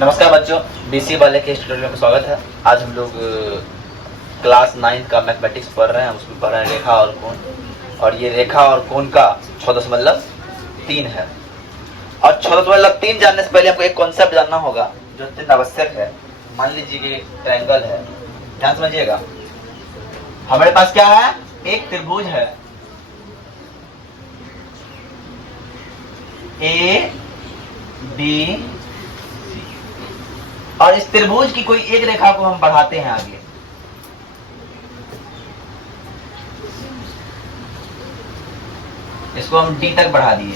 नमस्कार बच्चों, बीसी वाले के स्टूडियो में स्वागत है। आज हम लोग क्लास 9 का मैथमेटिक्स पढ़ रहे हैं। उसमें पढ़ रहे हैं रेखा और कोण, और ये रेखा और कोण का 6.3 है। और 6.3 जानने से पहले आपको एक कॉन्सेप्ट जानना होगा जो अत्यंत आवश्यक है। मान लीजिए कि ट्रायंगल है, ध्यान समझिएगा। हमारे पास क्या है? एक त्रिभुज है ए बी, और इस त्रिभुज की कोई एक रेखा को हम बढ़ाते हैं आगे। इसको हम डी तक बढ़ा दिए।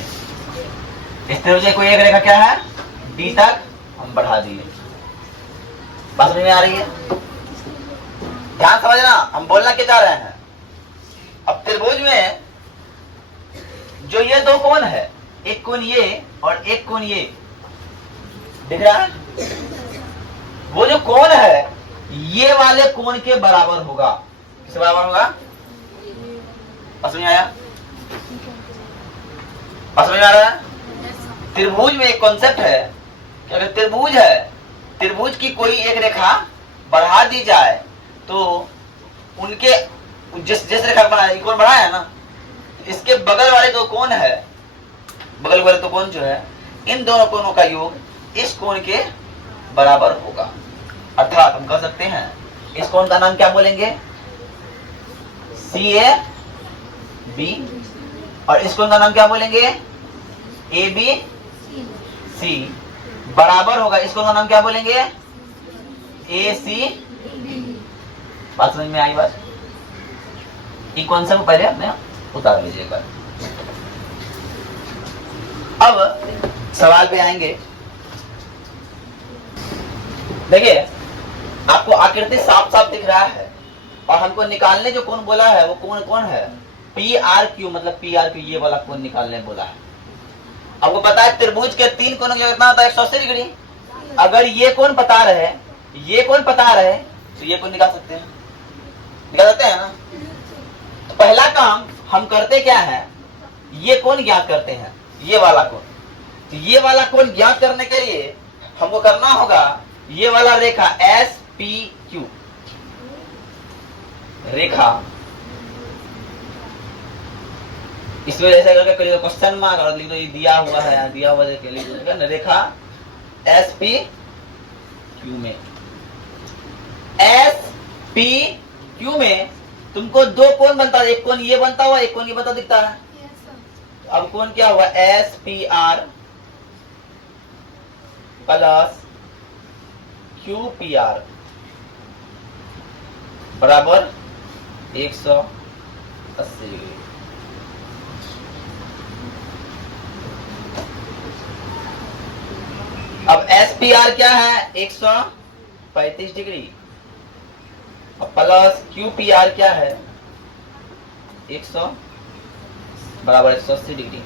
इस त्रिभुज की कोई एक रेखा क्या है? डी तक हम बढ़ा दिए। बात समझ में आ रही है? ध्यान समझना, हम बोलना क्या चाह रहे हैं। अब त्रिभुज में जो ये दो कोण है, एक कोण ये और एक कोण ये, दिख रहा है? वो जो कोण है ये वाले कोण के बराबर होगा। किसके बराबर होगा? समझ में आया? समझ में आ रहा है? त्रिभुज में एक कॉन्सेप्ट है कि अगर त्रिभुज है, त्रिभुज की कोई एक रेखा बढ़ा दी जाए तो उनके जिस रेखा बनाया, कोण बढ़ाया है ना, इसके बगल वाले दो कोण है, बगल वाले दो कोण जो है, इन दोनों कोणों का योग इस कोण के बराबर होगा। अर्थात हम कह सकते हैं इस कोण का नाम क्या बोलेंगे? सी ए बी, और इस कोण का नाम क्या बोलेंगे? ए बी सी, बराबर होगा इस कोण का नाम क्या बोलेंगे? ए सी। बात समझ में आई? बात ये कॉन्सेप्ट पहले अपने उतार लीजिए। अब सवाल पे आएंगे। देखिए, आपको आकृति साफ साफ दिख रहा है, और हमको निकालने जो कोण बोला है वो कोण कौन है? पी आर क्यू, मतलब पी आर क्यू, ये वाला कोण निकालने बोला है। आपको पता है त्रिभुज के तीन कोणों का कितना होता है? 180 डिग्री। अगर ये कोण बता रहे, ये कोण बता रहे, तो ये कोण निकाल सकते हैं, निकाल सकते हैं ना। तो पहला काम हम करते क्या है? ये कोण ज्ञात करते हैं, ये वाला कोण। तो ये वाला कोण ज्ञात करने के लिए हमको करना होगा ये वाला रेखा एस पी क्यू रेखा, इसमें ऐसा करके करिए क्वेश्चन मार्क और लिख दो ये दिया हुआ है, दिया हुआ है लिख दो रेखा एस पी क्यू में। एस पी क्यू में तुमको दो कोण बनता है, एक कोण ये बनता हुआ, एक कोण ये बनता दिखता है। अब कोण क्या हुआ? S P R plus Q P R बराबर 180 डिग्री। अब एस पी आर क्या है? 135 डिग्री, और प्लस क्यू पी आर क्या है? 100 बराबर 180 डिग्री।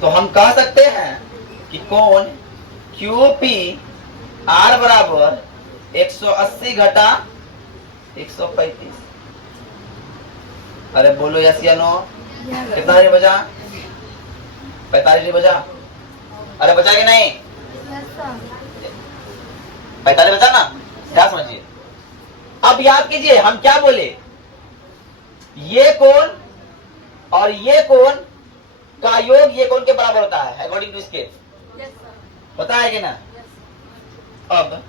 तो हम कह सकते हैं कि कोण क्यू पी आर बराबर 180 घटा 135। अरे बोलो यस या नो? कितना डिग्री बचा? 45 डिग्री बचा। अरे बचा कि नहीं? 45 बचा ना? क्या समझिए। अब याद कीजिए हम क्या बोले, ये कोण और ये कोण का योग ये कोण के बराबर होता है अकॉर्डिंग टू स्केल। पता है कि ना? अब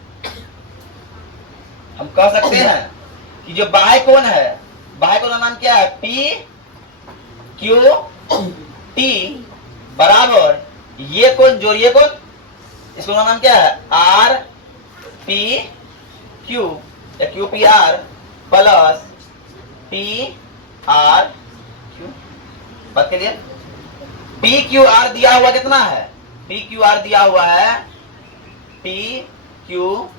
हम कह सकते हैं कि जो बाह्य कोण है, बाह्य कोण का नाम क्या है? पी क्यू टी बराबर ये कोण जोड़ ये कोण, इस कोण का नाम क्या है? आर पी क्यू या Q P R plus P R Q. बात के लिए पी क्यू आर दिया हुआ कितना है? पी क्यू आर दिया हुआ है P Q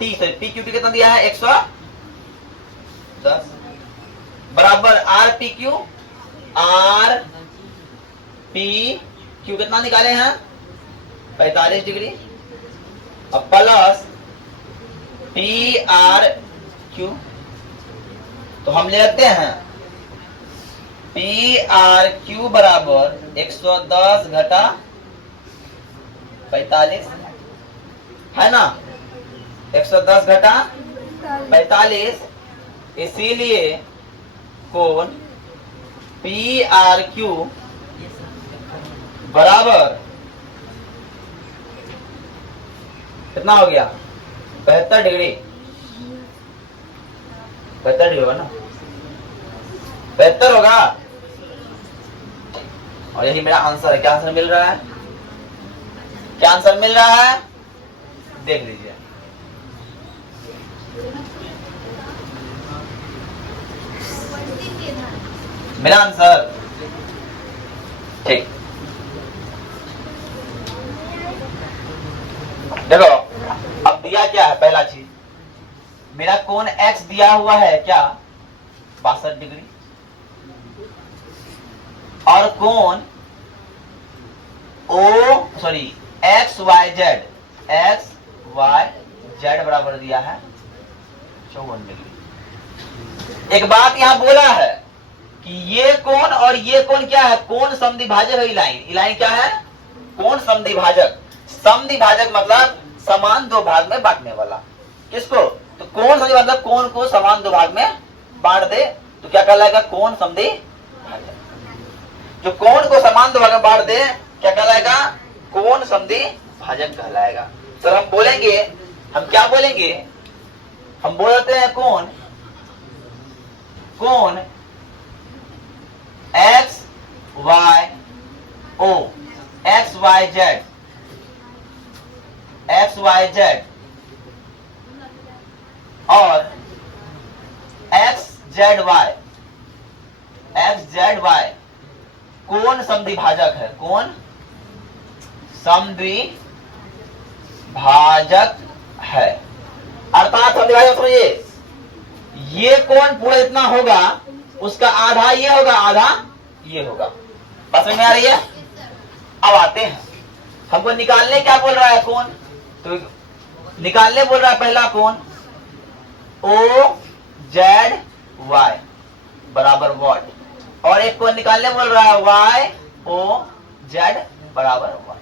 T, sorry P Q T कितना दिया है? 110 बराबर R P Q, R P Q कितना निकाले हैं? 45 डिग्री, और प्लस पी आर क्यू। तो हम ले लेते हैं पी आर क्यू बराबर 110 घटा 45 है ना, 110 घटा 45, इसीलिए कोण PRQ बराबर कितना हो गया, 75 डिग्री। 75 डिग्री होगा ना, 75 होगा। और यही मेरा आंसर है। क्या आंसर मिल रहा है, क्या आंसर मिल रहा है, देख लीजिए। मेरा आंसर ठीक। देखो अब दिया क्या है, पहला चीज मेरा कोण x दिया हुआ है क्या, 62 डिग्री, और कोण एक्स वाई जेड बराबर दिया है 54 डिग्री। एक बात यहां बोला है कि ये कोण और ये कोण क्या है, कोण समद्विभाजक है। लाइन क्या है, कोण समद्विभाजक। समद्विभाजक मतलब समान दो भाग में बांटने वाला। किसको, तो कोण समद्विभाजक मतलब कोण को समान दो भाग में बांट दे तो क्या कहलाएगा, कोण समद्विभाजक। जो कोण को समान दो भाग में बांट दे क्या कहलाएगा, कोण समद्विभाजक कहलाएगा। सर हम बोलेंगे, हम क्या बोलेंगे, हम बोलते हैं कोण एक्स वाई जेड और एक्स जेड वाई कोण समद्विभाजक है, कोण समद्विभाजक है। अर्थात समद्विभाजक समझिए, ये कोण पूरा इतना होगा, उसका आधा ये होगा, आधा ये होगा। बात समझ में आ रही है। अब आते हैं, हमको निकालने क्या बोल रहा है कोण, तो निकालने बोल रहा है पहला कोण OZY बराबर वॉट, और एक कोण निकालने बोल रहा है YOZ बराबर वॉट।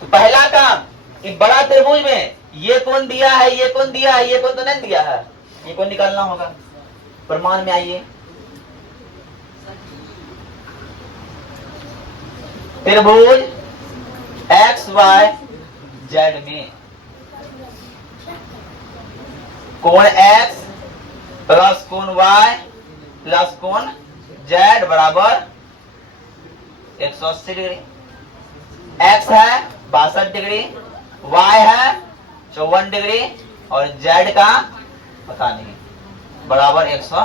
तो पहला काम, इस बड़ा त्रिभुज में ये कोण दिया है, ये कोण दिया है, ये कोण तो नहीं दिया है, ये कोण निकालना होगा। प्रमाण में आइए, त्रिभुज XYZ में कोण x प्लस कोण y प्लस कोण z बराबर 180 डिग्री। x है 62 डिग्री, y है 54 डिग्री और z का पता नहीं, बराबर 100।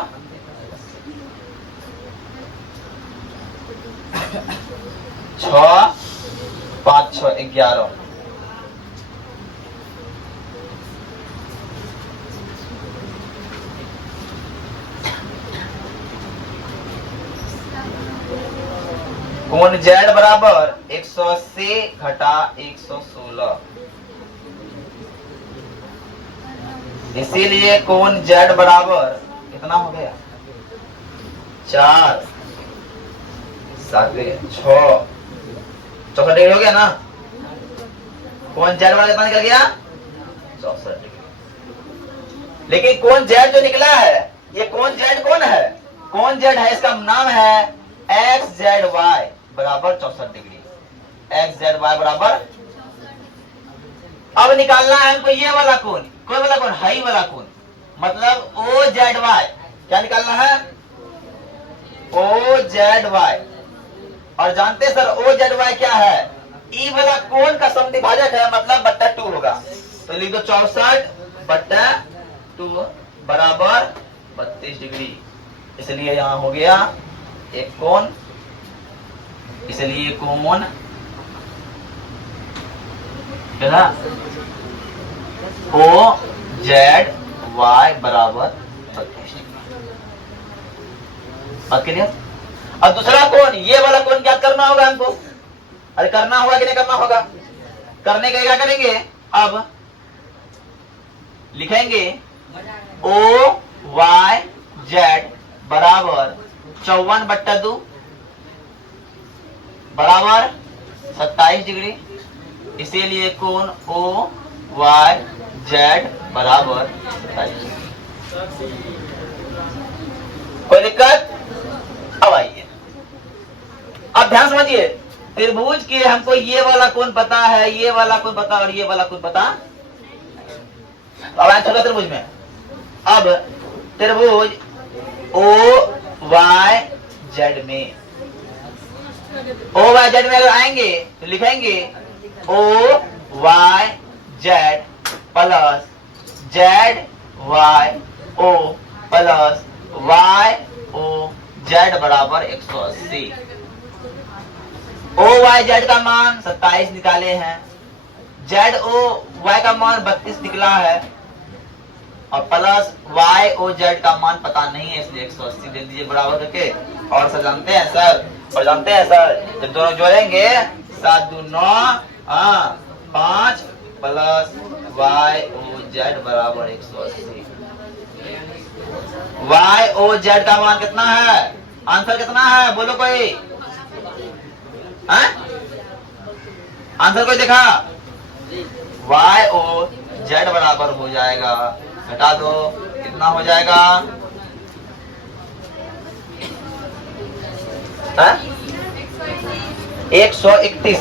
6 5 6 11। कोण z बराबर 180 घटा 116, इसीलिए कोण z बराबर कितना हो गया, 4 7 6 64 डिग्री हो गया ना। कोण z बराबर कितना निकल गया, 64 डिग्री। लेकिन कोण z जो निकला है, ये कोण z कौन है, कोण z है, इसका नाम है XZY बराबर 64 डिग्री। XZY बराबर, अब निकालना है हमको ये वाला कोण, कोई वाला कोण, हाई वाला कोण, मतलब OZY। क्या निकालना है, OZY। और जानते हैं सर OZY क्या है, ई वाला कोण का समद्विभाजक है, मतलब बट्टा 2 होगा। तो लिख दो 64/2 बराबर 32 डिग्री। इसलिए यहां हो गया एक कोण, इसलिए कोण OZY बराबर 32 डिग्री। बात क्लियर। और दूसरा कोण, ये वाला कोण क्या करना होगा हमको, अरे करना होगा कि नहीं करना होगा, करने के क्या करेंगे, अब लिखेंगे OYZ बराबर 54/2 बराबर 27 डिग्री। इसीलिए कोण OZY वाई जेड बराबर 27। कोई दिक्कत? अब आइए, अब ध्यान समझिए, त्रिभुज के हमको ये वाला कोण पता है, ये वाला कोण पता और ये वाला कोण पता। अब आए छोटा त्रिभुज में, अब त्रिभुज ओ वाई जेड में, ओ वाई जेड में अगर आएंगे तो लिखेंगे O Y Z plus Z Y O plus Y O Z बराबर 180। ओ वाई जेड का मान 27 निकाले हैं, जेड ओ वाई का मान 32 निकला है और प्लस वाई ओ जेड का मान पता नहीं है, इसलिए 180 दे दीजिए बराबर करके। और सर जानते हैं सर, और जानते हैं सर, जब दोनों जोड़ेंगे 7 दूनी 9 5 प्लस वाई ओ जेड बराबर 180। वाई ओ जेड का मान कितना है? आंसर कितना है बोलो कोई? आंसर कोई देखा? वाई ओ जेड बराबर हो जाएगा, घटा दो कितना हो जाएगा? 131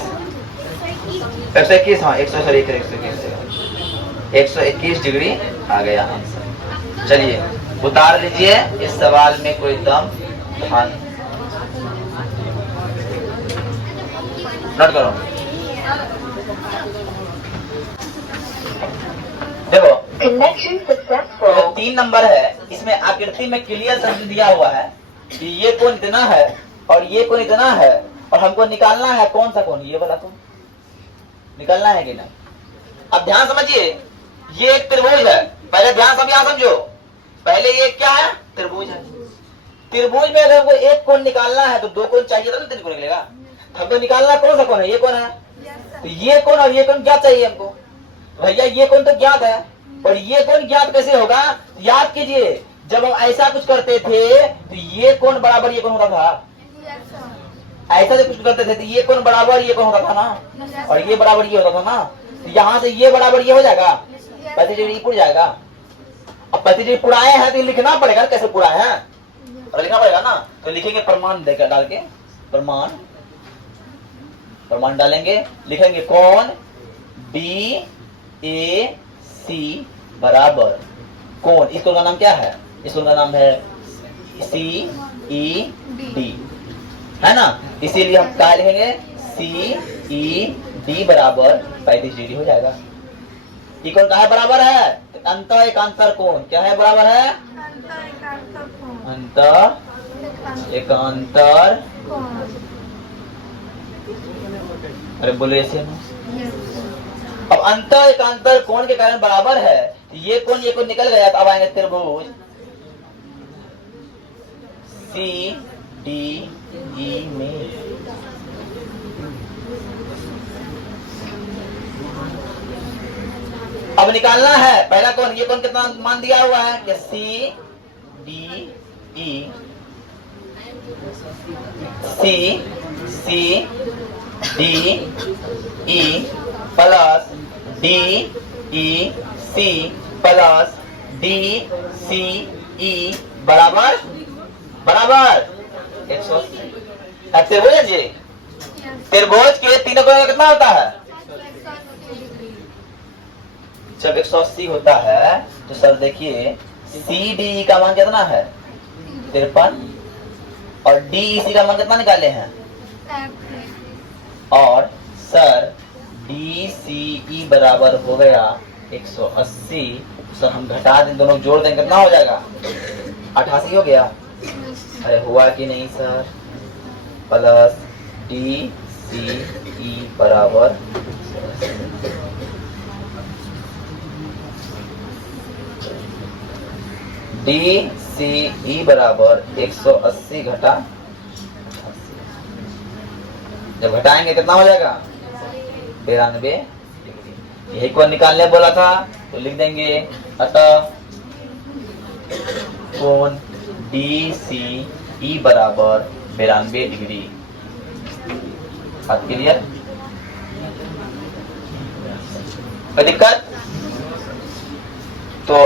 121 हाँ 121 डिग्री आ गया आंसर। चलिए उतार लीजिए, इस सवाल में कोई दम धन नोट करो। देखो तो 3 नंबर है, इसमें आकृति में क्लियर शब्द दिया हुआ है कि ये कोण इतना है और ये कोण इतना है और हमको निकालना है कौन सा कोण, ये वाला कोण निकालना है कि नहीं। अब ध्यान समझिए, ये एक त्रिभुज है, पहले ध्यान सब यहां समझो, पहले ये क्या है? त्रिभुज है। त्रिभुज में अगर हमको एक कोण निकालना है तो 2 कोण चाहिए तो 3 कोण निकलेगा। हमको निकालना कौन सा कोण है? ये कोण है, तो ये कोण और ये कोण क्या चाहिए हमको? भैया ये कोण तो ज्ञात है और ये कोण ज्ञात कैसे होगा? याद कीजिए, जब हम ऐसा कुछ करते थे तो ये कोण बराबर ये कोण होता था, ऐसा जब कुछ करते थे तो ये कोण बराबर ये कोण होता था ना, और ये बराबर ये होता था ना, तो यहाँ से ये बराबर ये हो जाएगा, 35 डिग्री पुड़ जाएगा। अब 35 डिग्री पुराए हैं तो लिखना पड़ेगा, कैसे पुराए हैं और लिखना पड़ेगा ना, तो लिखेंगे प्रमाण देकर डाल के, प्रमाण डालेंगे, लिखेंगे कोण डी ए सी बराबर कोण, इस कोण का नाम क्या है? इस कोण का नाम है सी ई डी, है ना, इसीलिए हम क्या लिखेंगे? सी ई डी बराबर 35 डिग्री हो जाएगा। ये कोण कहाँ बराबर है? अंत एकांतर कोण क्या है? बराबर है अंत एकांतर। अरे बोले ऐसे ना, अब अंत एकांतर कोण के कारण बराबर है, ये कोण निकल गया। तो अब आएंगे त्रिभुज सी डी ई में, अब निकालना है पहला कोण, ये कोण कितना मान दिया हुआ है कि C D E, C D E plus D E C plus D C E बराबर 180। त्रिभुज जी, त्रिभुज के तीनों कोण कितना होता है? जब 180 होता है तो सर देखिए सी डी का मान कितना है? 53, और डी सी का मान कितना निकाले हैं? और सर डी सी ई बराबर हो गया 180। सर हम घटा दें, दोनों जोड़ दें, कितना हो जाएगा? 88 हो गया। अरे हुआ कि नहीं sir? Plus D C E बराबर डी सी ई बराबर 180 घटा, जब घटाएंगे कितना हो जाएगा? 93 डिग्री। यही को निकालने बोला था तो लिख देंगे, अतः कोण डी सी ई बराबर 92 डिग्री। बात क्लियर? कोई दिक्कत? तो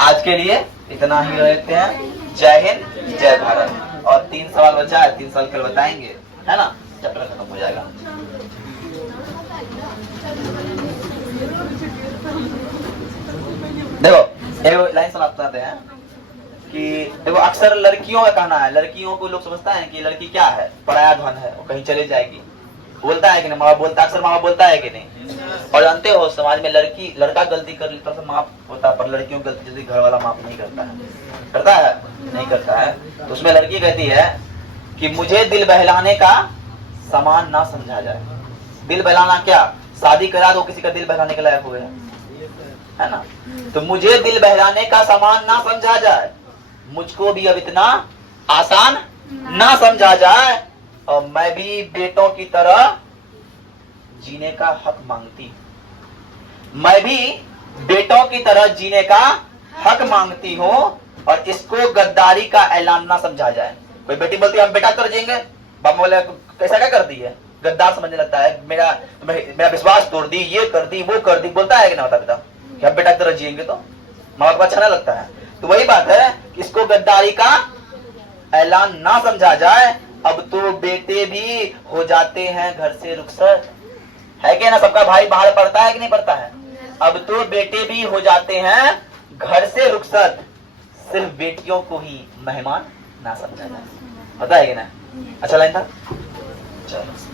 आज के लिए इतना ही रहते हैं। जय हिंद, जय भारत। और 3 सवाल बचा है, 3 सवाल कल बताएंगे, है ना, चैप्टर खत्म हो जाएगा। देखो एक लाइन सुनाते हैं कि देखो अक्सर लड़कियों का कहना है, लड़कियों को लोग समझता है कि लड़की क्या है, पराया धन है, वो कहीं चले जाएगी। बोलता है कि नहीं, माँ बोलता, अक्सर माँ बोलता है कि नहीं। और जानते हो समाज में लड़की लड़का गलती कर लेता तो माफ होता है, पर लड़कियों की गलती जल्दी घर वाला माफ नहीं करता है। करता है? नहीं करता है। तो उसमें लड़की कहती है कि मुझे दिल बहलाने का सामान ना समझा जाए। दिल बहलाना क्या, शादी करा दो किसी का दिल बहलाने के लायक हो गया, है ना। तो मुझे दिल बहलाने का सामान ना समझा जाए, मुझको भी अब इतना आसान ना समझा जाए, और मैं भी बेटों की तरह जीने का हक मांगती, मैं भी बेटों की तरह जीने का हक मांगती हूँ, और इसको गद्दारी का ऐलान ना समझा जाए। कोई बेटी बोलती है हम बेटा कर जिएंगे, बाप बोले कैसा क्या कर दी है, गद्दार समझने लगता है, मेरा विश्वास तोड़ दी, ये कर दी, वो कर दी, बोलता है कि ना माता पिता कि हम बेटा की तरह जिएंगे, तो माँ बाप को अच्छा ना लगता है। तो वही बात है कि इसको गद्दारी का ऐलान ना समझा जाए, अब तो बेटे भी हो जाते हैं घर से रुखसत, है क्या ना, सबका भाई बाहर पढ़ता है कि नहीं पढ़ता है, अब तो बेटे भी हो जाते हैं घर से रुखसत, सिर्फ बेटियों को ही मेहमान ना समझा जाए। पता है कि ना। अच्छा लाइन था, चलो।